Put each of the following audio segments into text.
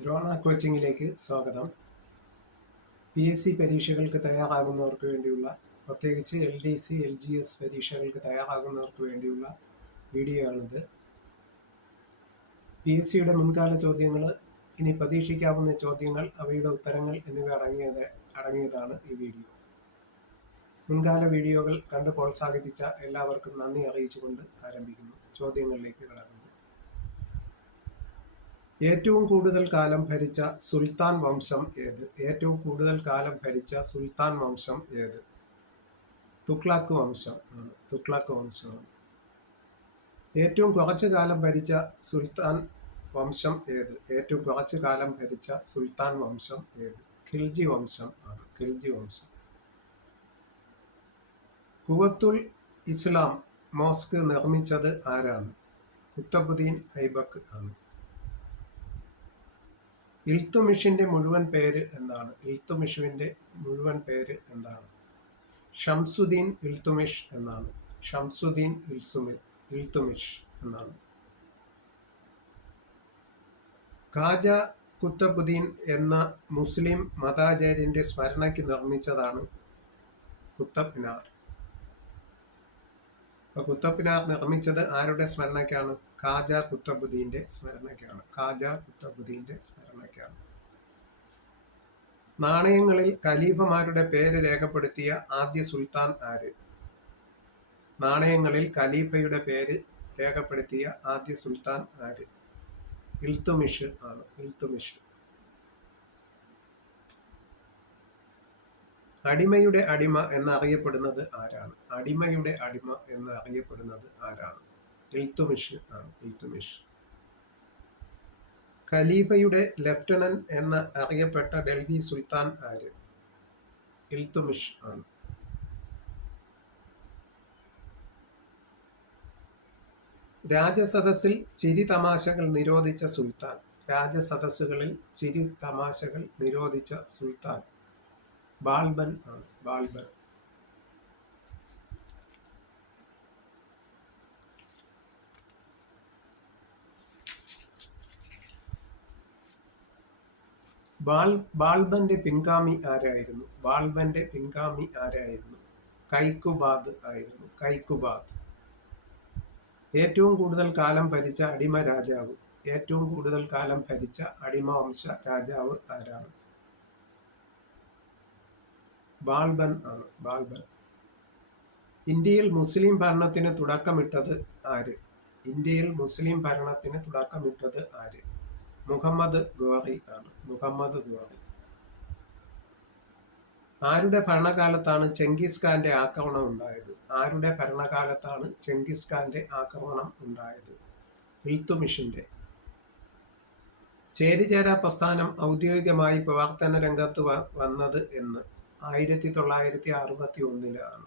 ദ്രോണ കോച്ചിങ്ങിലേക്ക് സ്വാഗതം. PSC പരീക്ഷകൾക്ക് തയ്യാറാകുന്നവർക്ക് വേണ്ടിയുള്ള, പ്രത്യേകിച്ച് LDC, LGS പരീക്ഷകൾക്ക് തയ്യാറാകുന്നവർക്ക് വേണ്ടിയുള്ള വീഡിയോ ആണിത്. PSCയുടെ മുൻകാല ചോദ്യങ്ങൾ, ഇനി പ്രതീക്ഷിക്കാവുന്ന ചോദ്യങ്ങൾ, അവയുടെ ഉത്തരങ്ങൾ എന്നിവ അടങ്ങിയതാണ് ഈ വീഡിയോ. മുൻകാല വീഡിയോകൾ കണ്ട് പ്രോത്സാഹിപ്പിച്ച എല്ലാവർക്കും നന്ദി അറിയിച്ചുകൊണ്ട് ആരംഭിക്കുന്നു. ചോദ്യങ്ങളിലേക്ക് കടക്കുന്നു. ഏറ്റവും കൂടുതൽ കാലം ഭരിച്ച സുൽത്താൻ വംശം ഏത്? ഏറ്റവും കൂടുതൽ കാലം ഭരിച്ച സുൽത്താൻ വംശം ഏത്? തുഗ്ലക്ക് വംശം ആണ്. തുഗ്ലക്ക് വംശമാണ്. ഏറ്റവും കുറച്ചു കാലം ഭരിച്ച സുൽത്താൻ വംശം ഏത്? ഏറ്റവും കുറച്ചു കാലം ഭരിച്ച സുൽത്താൻ വംശം ഏത്? ഖിൽജി വംശം ആണ്. ഖിൽജി വംശം. ഖുവത്തുൽ ഇസ്ലാം മോസ്ക് നിർമ്മിച്ചത് ആരാണ്? കുത്തബുദ്ദീൻ ഐബക്ക് ആണ്. ഇൽത്തുമിഷിന്റെ മുഴുവൻ പേര് എന്താണ്? ഇൽത്തുമിഷിന്റെ മുഴുവൻ പേര് എന്താണ്? ഷംസുദ്ദീൻ ഇൽത്തുമിഷ് എന്നാണ്. ഷംസുദ്ദീൻ ഇൽത്തുമിഷ് എന്നാണ്. ഖാജ കുത്തബുദ്ദീൻ എന്ന മുസ്ലിം മതാചാര്യന്റെ സ്മരണയ്ക്ക് നിർമ്മിച്ചതാണ് കുത്തബ് മിനാർ. കുത്തബ് മിനാർ നിർമ്മിച്ചത് ആരുടെ സ്മരണയ്ക്കാണ്? ഖാജ കുത്തബുദ്ദീന്റെ സ്മരണയ്ക്കാണ്. ഖാജ കുത്തബുദ്ദീന്റെ സ്മരണയ്ക്കാണ്. നാണയങ്ങളിൽ ഖലീഫമാരുടെ പേര് രേഖപ്പെടുത്തിയ ആദ്യ സുൽത്താൻ ആര്? നാണയങ്ങളിൽ ഖലീഫയുടെ പേര് രേഖപ്പെടുത്തിയ ആദ്യ സുൽത്താൻ ആര്? ഇൽത്തുമിഷ് ആണ്. ഇൽത്തുമിഷ്. അടിമയുടെ അടിമ എന്നറിയപ്പെടുന്നത് ആരാണ്? അടിമയുടെ അടിമ എന്ന് അറിയപ്പെടുന്നത് ആരാണ്? ഇൽത്തുമിഷ് ആണ്. ഇൽത്തുമിഷ്. ഖലീഫയുടെ ലെഫ്റ്റനന്റ് എന്ന് അറിയപ്പെട്ട ഡൽഹി സുൽത്താൻ ആര്? ഇൽത്തുമിഷ് ആണ്. രാജസദസ്സിൽ ചിരി തമാശകൾ നിരോധിച്ച സുൽത്താൻ. രാജസദസ്സുകളിൽ ചിരി തമാശകൾ നിരോധിച്ച സുൽത്താൻ ബാൽബൻ ആണ്. ബാൽബൻ. ബാൽബന്റെ പിൻഗാമി ആരായിരുന്നു? ബാൽബന്റെ പിൻഗാമി ആരായിരുന്നു? കൈക്കുബാദ് ആയിരുന്നു. കൈക്കുബാദ്. ഏറ്റവും കൂടുതൽ കാലം ഭരിച്ച അടിമ രാജാവ്. ഏറ്റവും കൂടുതൽ കാലം ഭരിച്ച അടിമ വംശ രാജാവ് ആരാണ്? ബാൽബൻ ആണ്. ബാൽബൻ. ഇന്ത്യയിൽ മുസ്ലിം ഭരണത്തിന് തുടക്കമിട്ടത് ആര്? ഇന്ത്യയിൽ മുസ്ലിം ഭരണത്തിന് തുടക്കമിട്ടത് ആര്? മുഹമ്മദ് ഘോറി ആണ്. മുഹമ്മദ് ഘോറി. ആരുടെ ഭരണകാലത്താണ് ചെങ്കിസ് ഖാന്റെ ആക്രമണം ഉണ്ടായത്? ആരുടെ ഭരണകാലത്താണ് ചെങ്കിസ് ഖാന്റെ ആക്രമണം ഉണ്ടായത്? ഇൽത്തുമിഷിന്റെ. ചേരിചേരാ പ്രസ്ഥാനം ഔദ്യോഗികമായി പ്രവർത്തന രംഗത്ത് വന്നത് എന്ന്? 1961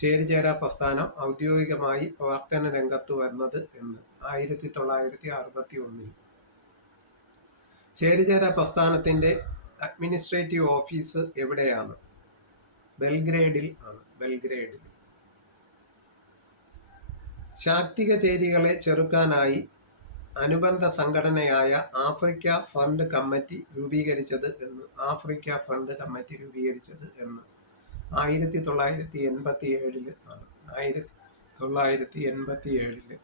ചേരിചേരാ പ്രസ്ഥാനം ഔദ്യോഗികമായി പ്രവർത്തന രംഗത്ത് വന്നത് എന്ന്? 1961. ചേരിചേരാ പ്രസ്ഥാനത്തിന്റെ അഡ്മിനിസ്ട്രേറ്റീവ് ഓഫീസ് എവിടെയാണ്? ബെൽഗ്രേഡിൽ ആണ്. ബെൽഗ്രേഡിൽ. ശാക്തിക ചേരികളെ ചെറുക്കാനായി അനുബന്ധ സംഘടനയായ ആഫ്രിക്ക ഫ്രണ്ട് കമ്മിറ്റി രൂപീകരിച്ചത് എന്ന്? ആഫ്രിക്ക ഫ്രണ്ട് കമ്മിറ്റി രൂപീകരിച്ചത് എന്ന്? 1987 ആണ്. 1987.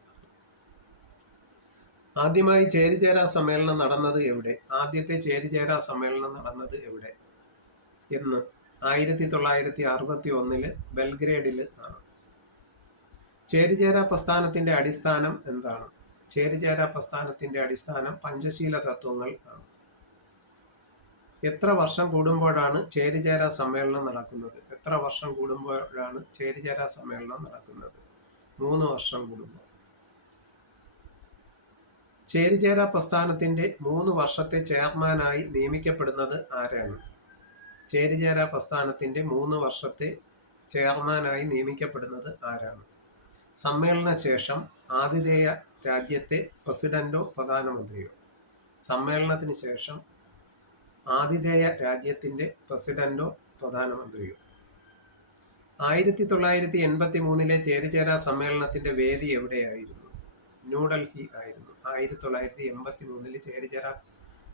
ആദ്യമായി ചേരിചേരാ സമ്മേളനം നടന്നത് എവിടെ? ആദ്യത്തെ ചേരിചേരാ സമ്മേളനം നടന്നത് എവിടെ എന്ന്? 1961 ബെൽഗ്രേഡിൽ ആണ്. ചേരിചേരാ പ്രസ്ഥാനത്തിന്റെ അടിസ്ഥാനം എന്താണ്? ചേരിചേരാ പ്രസ്ഥാനത്തിന്റെ അടിസ്ഥാനം പഞ്ചശീല തത്വങ്ങൾ ആണ്. എത്ര വർഷം കൂടുമ്പോഴാണ് ചേരിചേരാ സമ്മേളനം നടക്കുന്നത്? എത്ര വർഷം കൂടുമ്പോഴാണ് ചേരിചേരാ സമ്മേളനം നടക്കുന്നത്? 3 വർഷം കൂടുമ്പോൾ. ചേരിചേരാ പ്രസ്ഥാനത്തിന്റെ 3 വർഷത്തെ ചെയർമാനായി നിയമിക്കപ്പെടുന്നത് ആരാണ്? ചേരിചേരാ പ്രസ്ഥാനത്തിന്റെ 3 വർഷത്തെ ചെയർമാനായി നിയമിക്കപ്പെടുന്നത് ആരാണ്? സമ്മേളന ശേഷം ആതിഥേയ രാജ്യത്തെ പ്രസിഡന്റോ പ്രധാനമന്ത്രിയോ? സമ്മേളനത്തിന് ശേഷം ആതിഥേയ രാജ്യത്തിന്റെ പ്രസിഡന്റോ പ്രധാനമന്ത്രിയോ? 1983 ചേരിചേരാ സമ്മേളനത്തിന്റെ വേദി എവിടെയായിരുന്നു? ന്യൂഡൽഹി ആയിരുന്നു. 1983 ചേരിചേരാ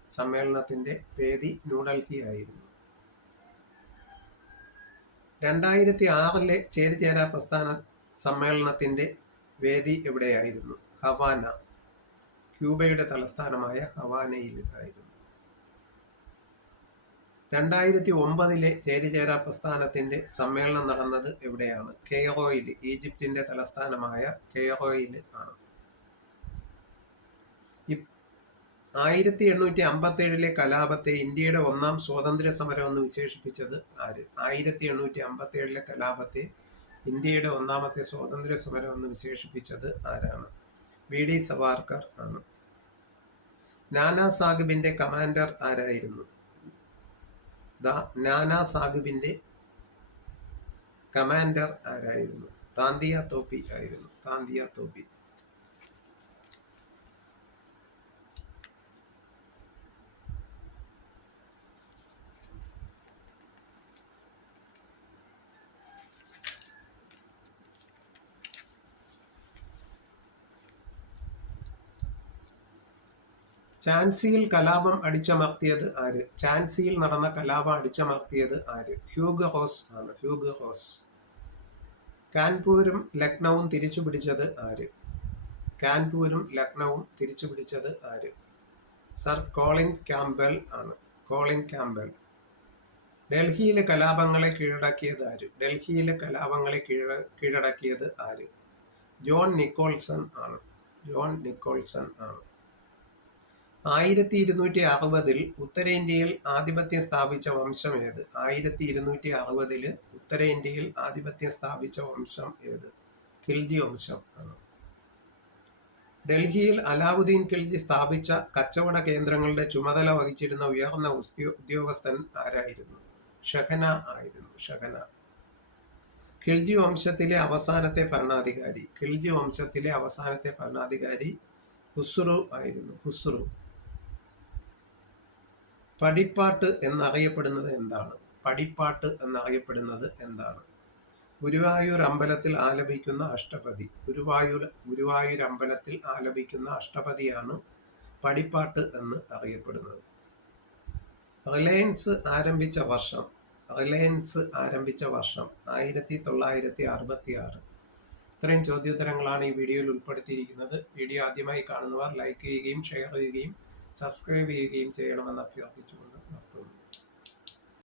സമ്മേളനത്തിന്റെ വേദി ന്യൂഡൽഹി ആയിരുന്നു. 2006 ചേരിചേരാ പ്രസ്ഥാന സമ്മേളനത്തിന്റെ വേദി എവിടെയായിരുന്നു? ഹവാന. ക്യൂബയുടെ തലസ്ഥാനമായ ഹവാനയിൽ ആയിരുന്നു. 2009 ചേരിചേരാ പ്രസ്ഥാനത്തിന്റെ സമ്മേളനം നടന്നത് എവിടെയാണ്? കെയ്റോയിൽ. ഈജിപ്തിന്റെ തലസ്ഥാനമായ കെയ്റോയിൽ ആണ്. 1857 കലാപത്തെ ഇന്ത്യയുടെ ഒന്നാം സ്വാതന്ത്ര്യ സമരം എന്ന് വിശേഷിപ്പിച്ചത് ആര്? 1857 കലാപത്തെ ഇന്ത്യയുടെ ഒന്നാമത്തെ സ്വാതന്ത്ര്യ സമരം എന്ന് വിശേഷിപ്പിച്ചത് ആരാണ്? VD സവാർക്കർ ആണ്. നാനാ സാഹിബിന്റെ കമാൻഡർ ആരായിരുന്നു? നാനാ സാഹിബിന്റെ കമാൻഡർ ആരായിരുന്നു? താന്തിയ തോപ്പി ആയിരുന്നു. താന്തിയ തോപ്പി. ഝാൻസിയിൽ കലാപം അടിച്ചമർത്തിയത് ആര്? ഝാൻസിയിൽ നടന്ന കലാപം അടിച്ചമർത്തിയത് ആര്? ഹ്യൂഗ് റോസ് ആണ്. ഹ്യൂഗ് റോസ്. കാൺപൂരും ലക്നൌവും തിരിച്ചുപിടിച്ചത് ആര്? കാൺപൂരും ലക്നൌവും തിരിച്ചുപിടിച്ചത് ആര്? സർ കോളിൻ ക്യാംബെൽ ആണ്. കോളിൻ ക്യാംബെൽ. ഡൽഹിയിലെ കലാപങ്ങളെ കീഴടക്കിയത് ആര്? ഡൽഹിയിലെ കലാപങ്ങളെ കീഴടക്കിയത് ആര്? ജോൺ നിക്കോൾസൺ ആണ്. ജോൺ നിക്കോൾസൺ ആണ്. 1260 ഉത്തരേന്ത്യയിൽ ആധിപത്യം സ്ഥാപിച്ച വംശം ഏത്? 1260 ഉത്തരേന്ത്യയിൽ ആധിപത്യം സ്ഥാപിച്ച വംശം ഏത്? ഖിൽജി വംശം ആണ്. ഡൽഹിയിൽ അലാവുദ്ദീൻ ഖിൽജി സ്ഥാപിച്ച കച്ചവട കേന്ദ്രങ്ങളുടെ ചുമതല വഹിച്ചിരുന്ന ഉയർന്ന ഉദ്യോഗസ്ഥൻ ആരായിരുന്നു? ഷഹന ആയിരുന്നു. ഷഹന. ഖിൽജി വംശത്തിലെ അവസാനത്തെ ഭരണാധികാരി. ഖിൽജി വംശത്തിലെ അവസാനത്തെ ഭരണാധികാരി ഖുസ്രു ആയിരുന്നു. ഖുസ്രു. പടിപ്പാട്ട് എന്നറിയപ്പെടുന്നത് എന്താണ്? പടിപ്പാട്ട് എന്നറിയപ്പെടുന്നത് എന്താണ്? ഗുരുവായൂർ അമ്പലത്തിൽ ആലപിക്കുന്ന അഷ്ടപതി. ഗുരുവായൂർ അമ്പലത്തിൽ ആലപിക്കുന്ന അഷ്ടപതിയാണ് പടിപ്പാട്ട് എന്ന് അറിയപ്പെടുന്നത്. റിലയൻസ് ആരംഭിച്ച വർഷം? റിലയൻസ് ആരംഭിച്ച വർഷം 1966. ഇത്രയും ചോദ്യോത്തരങ്ങളാണ് ഈ വീഡിയോയിൽ ഉൾപ്പെടുത്തിയിരിക്കുന്നത്. വീഡിയോ ആദ്യമായി കാണുന്നവർ ലൈക്ക് ചെയ്യുകയും ഷെയർ ചെയ്യുകയും സബ്സ്ക്രൈബ് ചെയ്യുകയും ചെയ്യണമെന്ന് അഭ്യർത്ഥിച്ചുകൊണ്ട്